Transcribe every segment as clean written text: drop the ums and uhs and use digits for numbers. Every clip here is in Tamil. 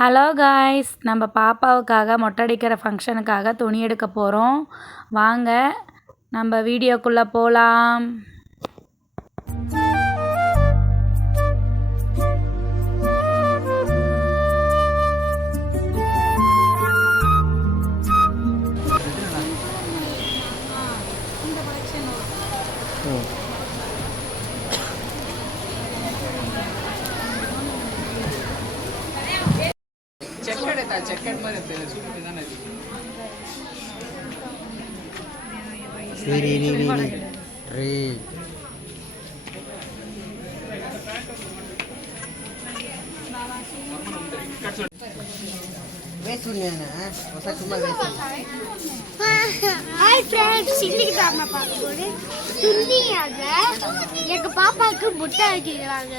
ஹலோ காய்ஸ், நம்ம பாப்பாவுக்காக மொட்டை அடிக்கிற ஃபங்க்ஷனுக்காக துணி எடுக்க போகிறோம். வாங்க நம்ம வீடியோக்குள்ளே போகலாம். எங்க பாப்பாவுக்கு முட்டை வைக்கிறாங்க.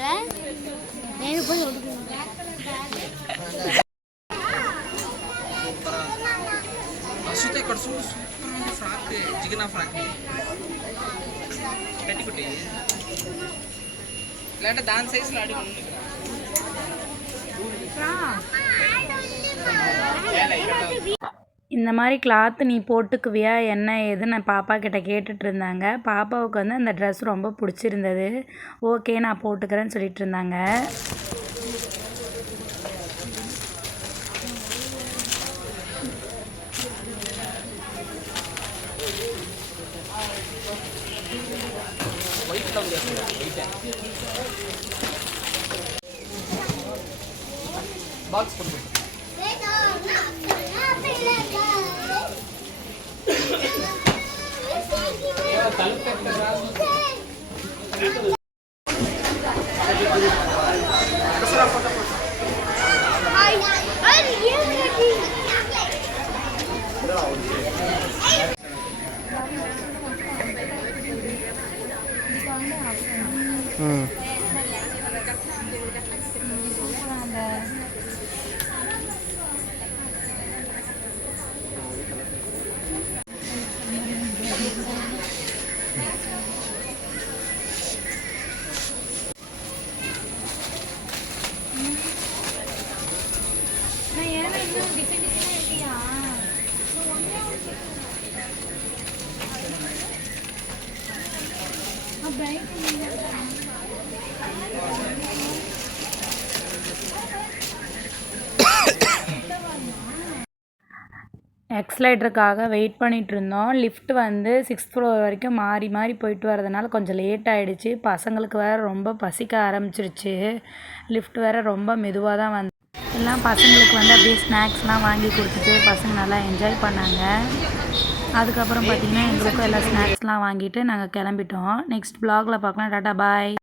இந்த மாதிரி கிளாத்து நீ போட்டுக்குவியா என்ன ஏதுன்னு பாப்பா கிட்ட கேட்டுட்டு இருந்தாங்க. பாப்பாவுக்கு வந்து அந்த ட்ரெஸ் ரொம்ப பிடிச்சிருந்தது. ஓகே நான் போட்டுக்கிறேன்னு சொல்லிட்டு இருந்தாங்க. எக்ஸ்லைட்டருக்காக வெயிட் பண்ணிகிட்டு இருந்தோம். லிஃப்ட் வந்து 6th ஃப்ளோர் வரைக்கும் மாறி மாறி போயிட்டு வரதுனால கொஞ்சம் லேட் ஆகிடுச்சு. பசங்களுக்கு வேறு ரொம்ப பசிக்க ஆரம்பிச்சிருச்சு. லிஃப்ட் வேறு ரொம்ப மெதுவாக தான் வந்து எல்லாம் பசங்களுக்கு வந்து அப்படியே ஸ்நாக்ஸ்லாம் வாங்கி கொடுத்துட்டு பசங்க நல்லா என்ஜாய் பண்ணாங்க. அதுக்கப்புறம் பார்த்திங்கன்னா எங்களுக்கும் எல்லாம் ஸ்நாக்ஸ்லாம் வாங்கிட்டு நாங்கள் கிளம்பிட்டோம். நெக்ஸ்ட் வ்ளாகில் பார்க்கலாம். டாட்டா பாய்.